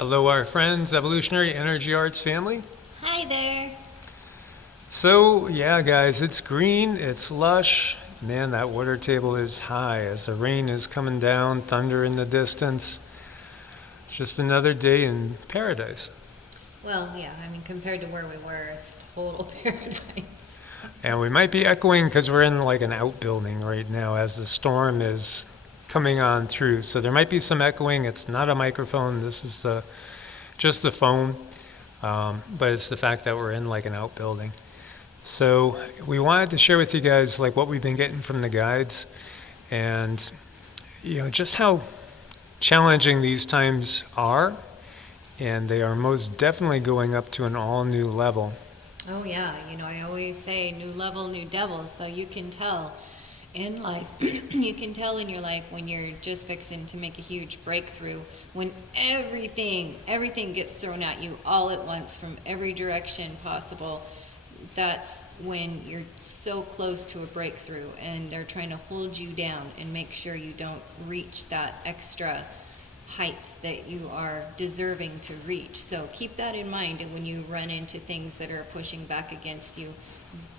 Hello, our friends, Evolutionary Energy Arts family. Hi there. So, yeah, guys, it's green, it's lush. Man, that water table is high as the rain is coming down, thunder in the distance. It's just another day in paradise. Well, yeah, compared to where we were, it's total paradise. And we might be echoing because we're in like an outbuilding right now as the storm is coming on through. So there might be some echoing. It's not a microphone. This is just the phone. But it's the fact that we're in like an outbuilding. So we wanted to share with you guys like what we've been getting from the guides and just how challenging these times are, and they are most definitely going up to an all new level. Oh, yeah, I always say new level, new devil, so you can tell in life, you can tell in your life when you're just fixing to make a huge breakthrough, when everything gets thrown at you all at once from every direction possible. That's when you're so close to a breakthrough and they're trying to hold you down and make sure you don't reach that extra height that you are deserving to reach. So keep that in mind, and when you run into things that are pushing back against you,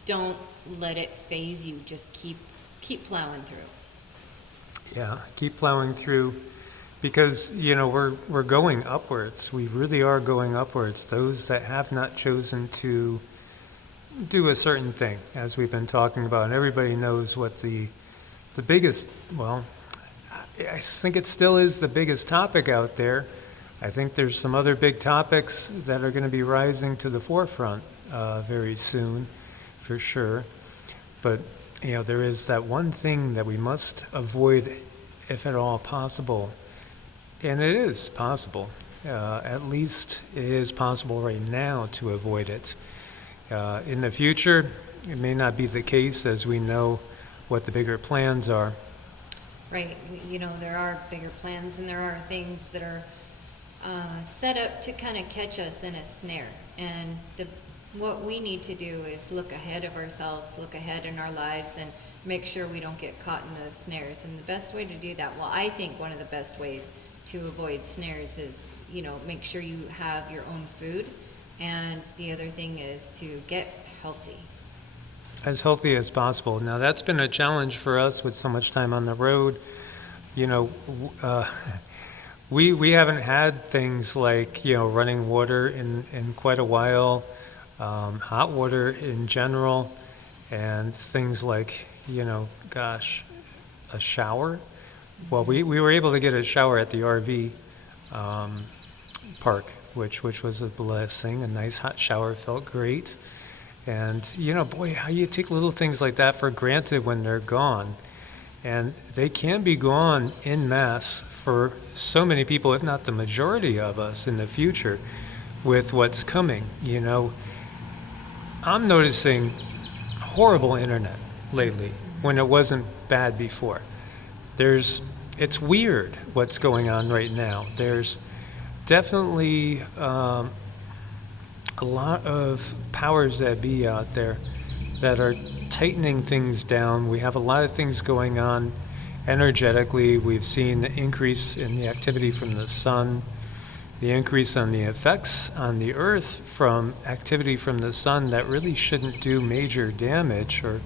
don't let it phase you. Just keep plowing through. Yeah, keep plowing through because we're going upwards. We really are going upwards. Those that have not chosen to do a certain thing, as we've been talking about, and everybody knows what the biggest, well, I think it still is the biggest topic out there. I think there's some other big topics that are going to be rising to the forefront very soon, for sure. But there is that one thing that we must avoid, if at all possible, and it is possible. At least it is possible right now to avoid it. In the future, it may not be the case, as we know what the bigger plans are. Right, there are bigger plans, and there are things that are set up to kind of catch us in a snare. And what we need to do is look ahead of ourselves, look ahead in our lives, and make sure we don't get caught in those snares. And the best way to do that, well, I think one of the best ways to avoid snares is, make sure you have your own food. And the other thing is to get healthy. As healthy as possible. Now, that's been a challenge for us with so much time on the road. We haven't had things like, running water in quite a while, hot water in general, and things like, a shower. Well, we were able to get a shower at the RV park, which was a blessing. A nice hot shower felt great. And, boy, how you take little things like that for granted when they're gone. And they can be gone en masse for so many people, if not the majority of us in the future, with what's coming. I'm noticing horrible internet lately when it wasn't bad before. It's weird what's going on right now. There's definitely a lot of powers that be out there that are tightening things down. We have a lot of things going on energetically. We've seen the increase in the activity from the sun, the increase on the effects on the earth from activity from the sun that really shouldn't do major damage or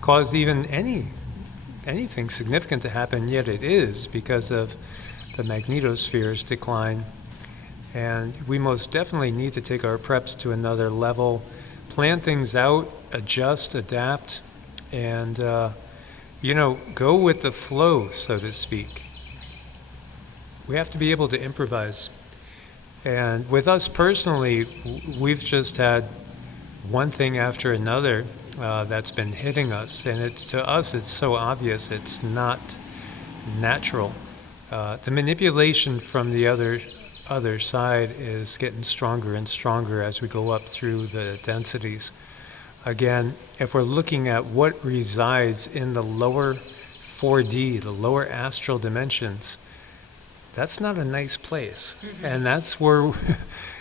cause even anything significant to happen, yet it is because of the magnetosphere's decline. And we most definitely need to take our preps to another level, plan things out, adjust, adapt, and, go with the flow, so to speak. We have to be able to improvise. And with us personally, we've just had one thing after another that's been hitting us. And to us, it's so obvious it's not natural. The manipulation from the other side is getting stronger and stronger as we go up through the densities. Again, if we're looking at what resides in the lower 4D, the lower astral dimensions, that's not a nice place. Mm-hmm. And that's where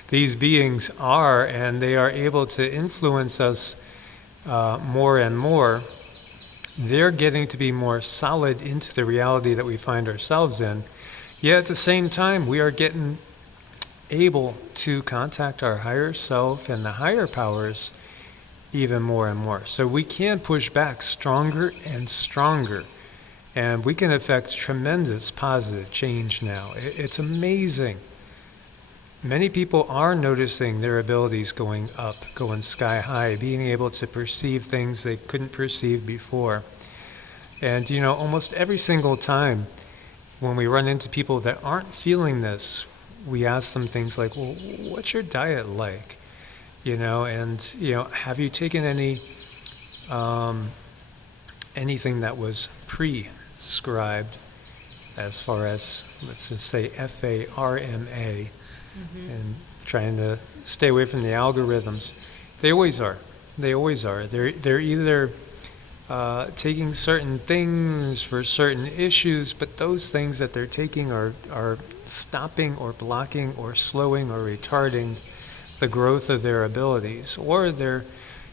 these beings are, and they are able to influence us more and more. They're getting to be more solid into the reality that we find ourselves in. Yet at the same time, we are getting able to contact our higher self and the higher powers even more and more. So we can push back stronger and stronger, and we can affect tremendous positive change now. It's amazing. Many people are noticing their abilities going up, going sky high, being able to perceive things they couldn't perceive before. And almost every single time when we run into people that aren't feeling this, we ask them things like, well, what's your diet like? And have you taken anything that was prescribed as far as, let's just say, FARMA, and trying to stay away from the algorithms? They always are. They're either taking certain things for certain issues, but those things that they're taking are stopping or blocking or slowing or retarding the growth of their abilities. Or they're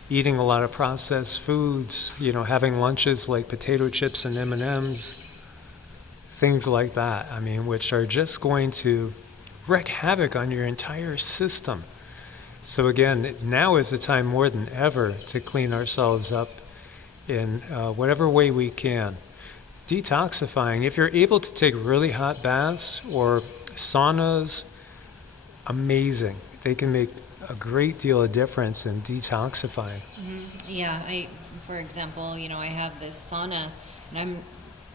eating a lot of processed foods, having lunches like potato chips and M&Ms, things like that, which are just going to wreak havoc on your entire system. So again, now is the time more than ever to clean ourselves up in whatever way we can. Detoxifying, if you're able to take really hot baths or saunas, amazing. They can make a great deal of difference in detoxifying. Yeah, for example, I have this sauna, and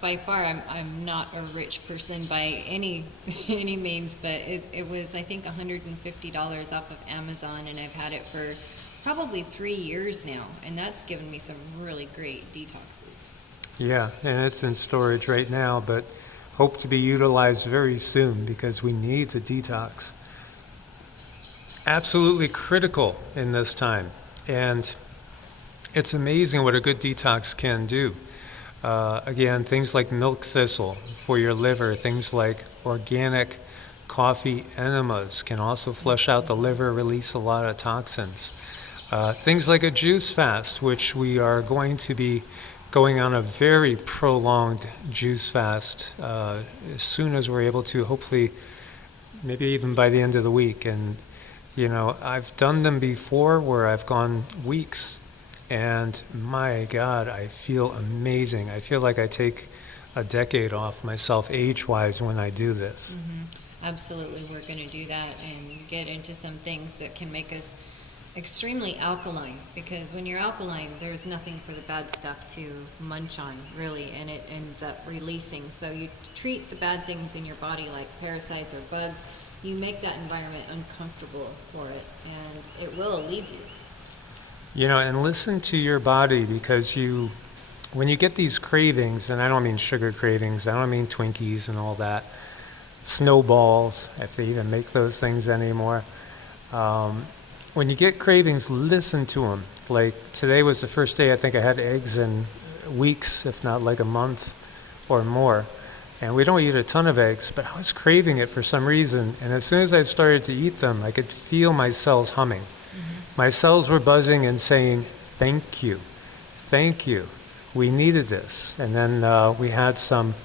I'm not a rich person by any means, but it was, I think, $150 off of Amazon, and I've had it for probably 3 years now, and that's given me some really great detoxes. Yeah, and it's in storage right now, but hope to be utilized very soon because we need to detox. Absolutely critical in this time, and it's amazing what a good detox can do. Again, things like milk thistle for your liver, things like organic coffee enemas can also flush out the liver, release a lot of toxins. Things like a juice fast, which we are going to be going on a very prolonged juice fast as soon as we're able to, hopefully maybe even by the end of the week. And I've done them before where I've gone weeks, and my God, I feel amazing. I feel like I take a decade off myself age-wise when I do this. Absolutely, we're going to do that and get into some things that can make us extremely alkaline, because when you're alkaline, there's nothing for the bad stuff to munch on, really, and it ends up releasing. So you treat the bad things in your body like parasites or bugs, you make that environment uncomfortable for it, and it will alleviate. And listen to your body, because when you get these cravings, and I don't mean sugar cravings, I don't mean Twinkies and all that, snowballs, if they even make those things anymore. When you get cravings, listen to them. Like today was the first day I think I had eggs in weeks, if not like a month or more. And we don't eat a ton of eggs, but I was craving it for some reason. And as soon as I started to eat them, I could feel my cells humming. My cells were buzzing and saying, thank you, we needed this. And then we had some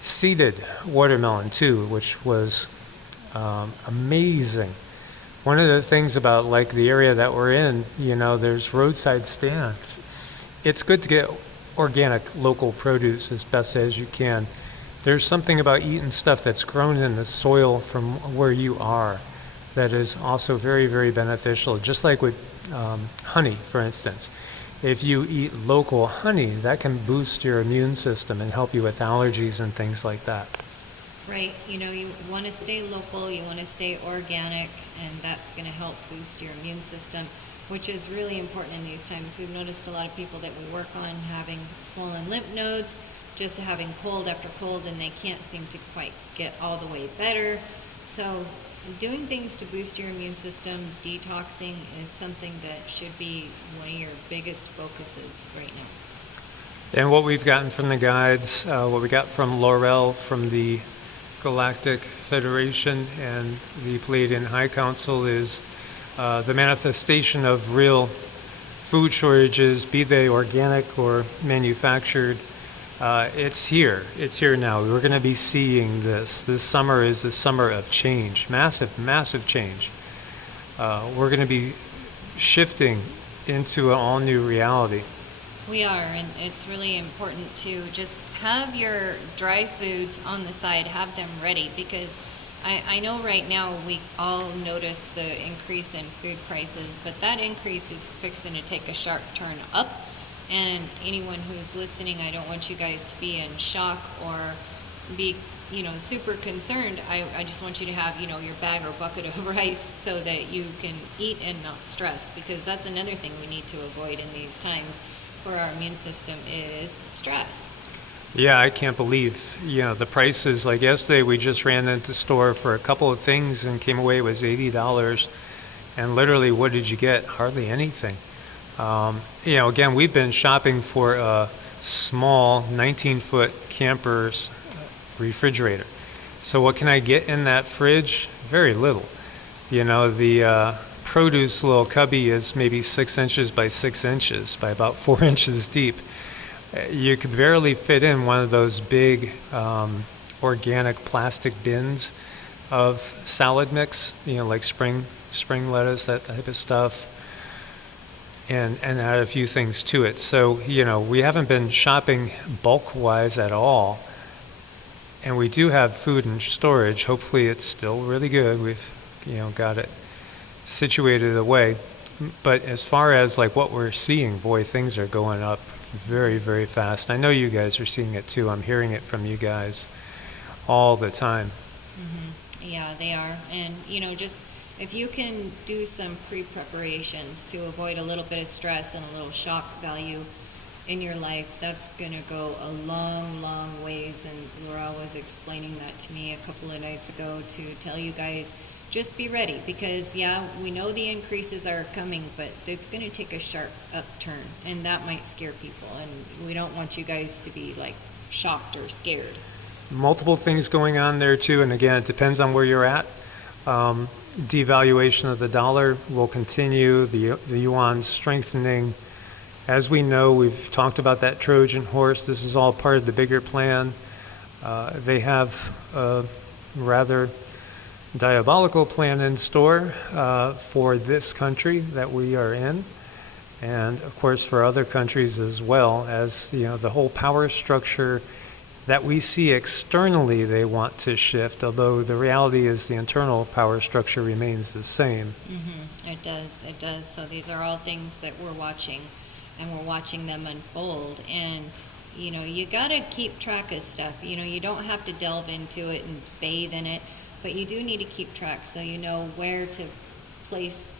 seeded watermelon too, which was amazing. One of the things about like the area that we're in, there's roadside stands. It's good to get organic local produce as best as you can. There's something about eating stuff that's grown in the soil from where you are that is also very, very beneficial. Just like with honey, for instance. If you eat local honey, that can boost your immune system and help you with allergies and things like that. Right, you want to stay local, you want to stay organic, and that's going to help boost your immune system, which is really important in these times. We've noticed a lot of people that we work on having swollen lymph nodes, just having cold after cold, and they can't seem to quite get all the way better. So doing things to boost your immune system, detoxing, is something that should be one of your biggest focuses right now. And what we've gotten from the guides, what we got from Laurel, from the Galactic Federation and the Pleiadian High Council, is the manifestation of real food shortages, be they organic or manufactured, It's here. It's here now. We're going to be seeing this. This summer is the summer of change, massive, massive change. We're going to be shifting into an all-new reality. We are, and it's really important to just have your dry foods on the side, have them ready, because I know right now we all notice the increase in food prices, but that increase is fixing to take a sharp turn up. And anyone who's listening, I don't want you guys to be in shock or be, super concerned. I just want you to have, your bag or bucket of rice so that you can eat and not stress, because that's another thing we need to avoid in these times for our immune system is stress. Yeah, I can't believe, the prices. Like yesterday, we just ran into the store for a couple of things and came away with $80. And literally, what did you get? Hardly anything. Again, we've been shopping for a small 19-foot camper's refrigerator. So what can I get in that fridge? Very little. The produce little cubby is maybe 6 inches by 6 inches by about 4 inches deep. You could barely fit in one of those big organic plastic bins of salad mix, like spring lettuce, that type of stuff. And add a few things to it. So, we haven't been shopping bulk-wise at all. And we do have food in storage. Hopefully it's still really good. We've, got it situated away. But as far as like what we're seeing, boy, things are going up very, very fast. I know you guys are seeing it too. I'm hearing it from you guys all the time. Mm-hmm. Yeah, they are. And, just if you can do some pre-preparations to avoid a little bit of stress and a little shock value in your life, that's going to go a long, long ways. And Laura was explaining that to me a couple of nights ago to tell you guys, just be ready, because, we know the increases are coming, but it's going to take a sharp upturn, and that might scare people. And we don't want you guys to be, shocked or scared. Multiple things going on there, too. And again, it depends on where you're at. Devaluation of the dollar will continue, the yuan strengthening. As we know, we've talked about that Trojan horse. This is all part of the bigger plan. They have a rather diabolical plan in store for this country that we are in, and of course for other countries as well, as the whole power structure that we see externally they want to shift, although the reality is the internal power structure remains the same. Mm-hmm. It does. So these are all things that we're watching, and we're watching them unfold. And, you got to keep track of stuff. You don't have to delve into it and bathe in it, but you do need to keep track so you know where to place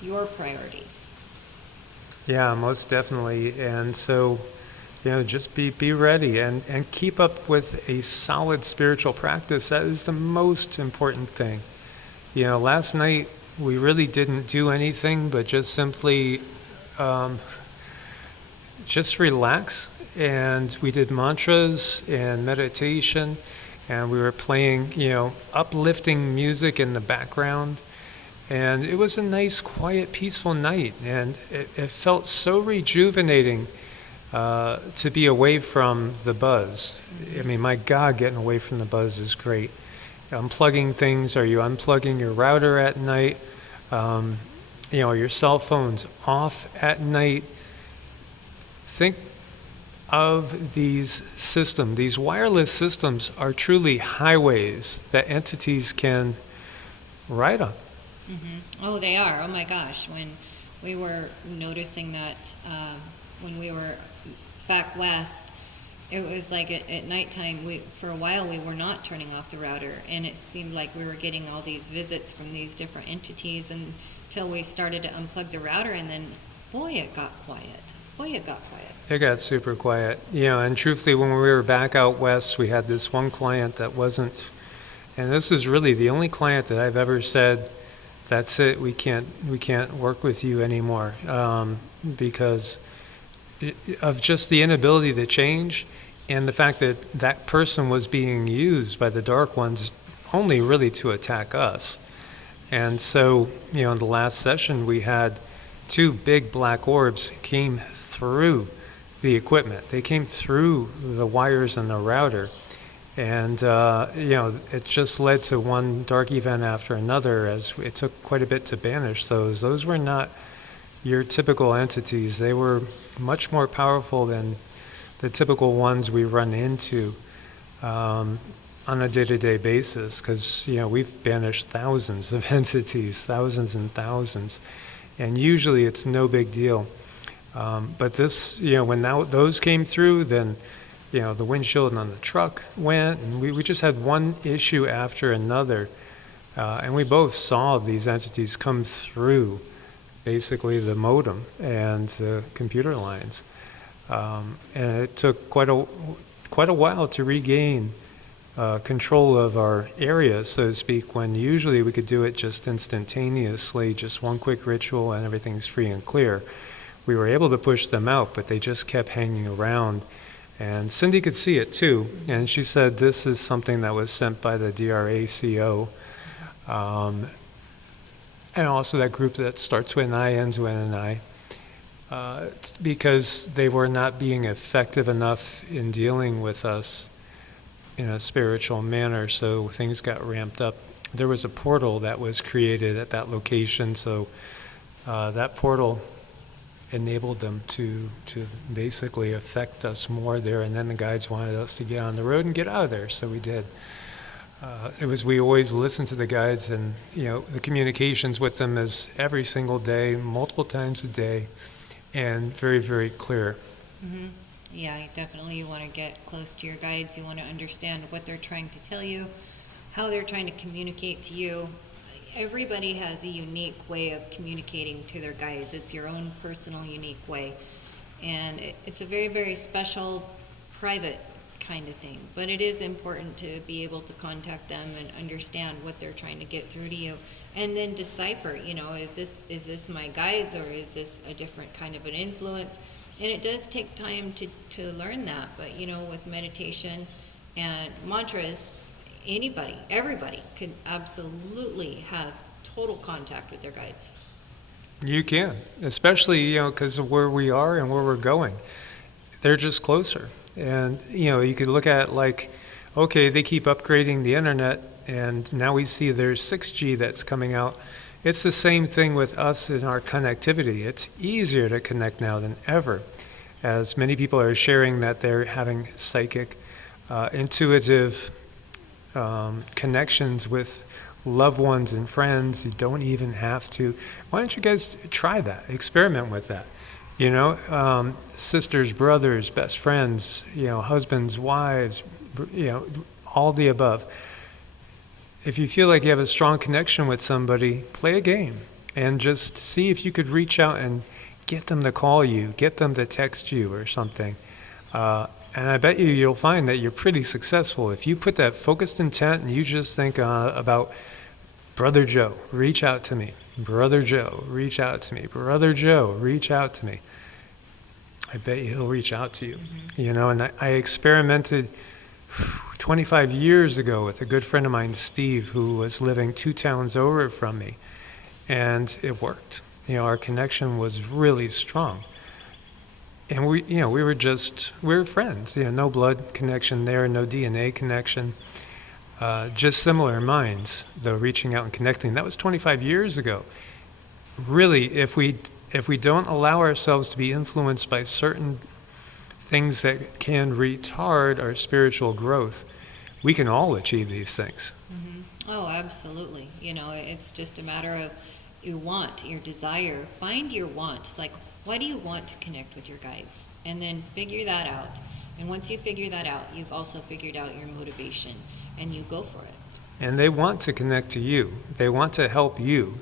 your priorities. Yeah, most definitely. And so, just be ready and keep up with a solid spiritual practice. That is the most important thing. Last night we really didn't do anything but just simply just relax. And we did mantras and meditation, and we were playing, uplifting music in the background. And it was a nice, quiet, peaceful night. And it felt so rejuvenating to be away from the buzz. I mean, my God, getting away from the buzz is great. Unplugging things. Are you unplugging your router at night? Your cell phone's off at night. Think of these systems. These wireless systems are truly highways that entities can ride on. Mm-hmm. Oh, they are. Oh my gosh. When we were noticing that, when we were back west, it was like at nighttime, for a while we were not turning off the router, and it seemed like we were getting all these visits from these different entities until we started to unplug the router, and then, boy, it got quiet. It got super quiet. And truthfully, when we were back out west, we had this one client that wasn't, and this is really the only client that I've ever said, that's it, we can't work with you anymore, because of just the inability to change, and the fact that that person was being used by the dark ones only really to attack us. And so, in the last session we had 2 big black orbs came through the equipment. They came through the wires in the router. And, it just led to one dark event after another, as it took quite a bit to banish those. Those were not your typical entities. They were much more powerful than the typical ones we run into on a day-to-day basis, because, we've banished thousands of entities, thousands and thousands, and usually it's no big deal. But this, when those came through, then the windshield on the truck went, and we just had one issue after another. And we both saw these entities come through basically the modem and the computer lines. And it took quite a while to regain control of our area, so to speak, when usually we could do it just instantaneously, just one quick ritual and everything's free and clear. We were able to push them out, but they just kept hanging around. And Cindy could see it too, and she said this is something that was sent by the DRACO, and also that group that starts with an I, ends with an I, because they were not being effective enough in dealing with us in a spiritual manner, so things got ramped up. There was a portal that was created at that location, so that portal enabled them to basically affect us more there, and then the guides wanted us to get on the road and get out of there, so we did. We always listened to the guides, and the communications with them is every single day, multiple times a day, and very, very clear. Mm-hmm. Yeah, definitely you want to get close to your guides. You want to understand what they're trying to tell you, how they're trying to communicate to you. Everybody has a unique way of communicating to their guides. It's your own personal, unique way. And it's a very, very special, private kind of thing. But it is important to be able to contact them and understand what they're trying to get through to you. And then decipher, is this my guides, or is this a different kind of an influence? And it does take time to learn that. But, with meditation and mantras, everybody can absolutely have total contact with their guides. You can, especially, because of where we are and where we're going. They're just closer. And, you could look at okay, they keep upgrading the internet, and now we see there's 6G that's coming out. It's the same thing with us in our connectivity. It's easier to connect now than ever, as many people are sharing that they're having psychic, intuitive connections with loved ones and friends. You don't even have to. Why don't you guys try that? Experiment with that. Sisters, brothers, best friends, husbands, wives, all the above. If you feel like you have a strong connection with somebody, play a game and just see if you could reach out and get them to call you, get them to text you or something. And I bet you'll find that you're pretty successful. If you put that focused intent and you just think about Brother Joe, reach out to me. Brother Joe, reach out to me. Brother Joe, reach out to me. I bet he'll reach out to you. Mm-hmm. And I experimented 25 years ago with a good friend of mine, Steve, who was living 2 towns over from me. And it worked. Our connection was really strong. And we were friends. No blood connection there, no DNA connection. Just similar minds, though, reaching out and connecting. That was 25 years ago. Really, if we don't allow ourselves to be influenced by certain things that can retard our spiritual growth, we can all achieve these things. Mm-hmm. Oh, absolutely. It's just a matter of your desire. Find your want. It's like, why do you want to connect with your guides? And then figure that out. And once you figure that out, you've also figured out your motivation, and you go for it. And they want to connect to you. They want to help you.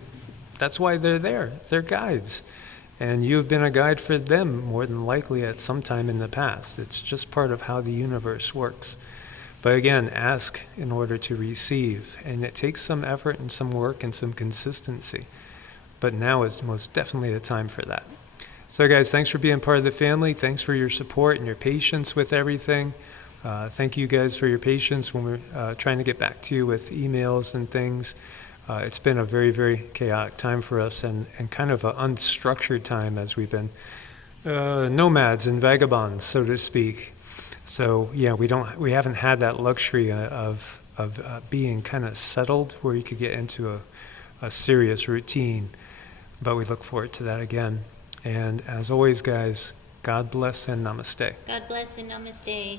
That's why they're there. They're guides. And you've been a guide for them more than likely at some time in the past. It's just part of how the universe works. But again, ask in order to receive. And it takes some effort and some work and some consistency. But now is most definitely the time for that. So guys, thanks for being part of the family. Thanks for your support and your patience with everything. Thank you guys for your patience when we're trying to get back to you with emails and things. It's been a very, very chaotic time for us, and kind of an unstructured time as we've been nomads and vagabonds, so to speak. So yeah, we haven't had that luxury of being kind of settled where you could get into a serious routine. But we look forward to that again. And as always, guys, God bless and namaste. God bless and namaste.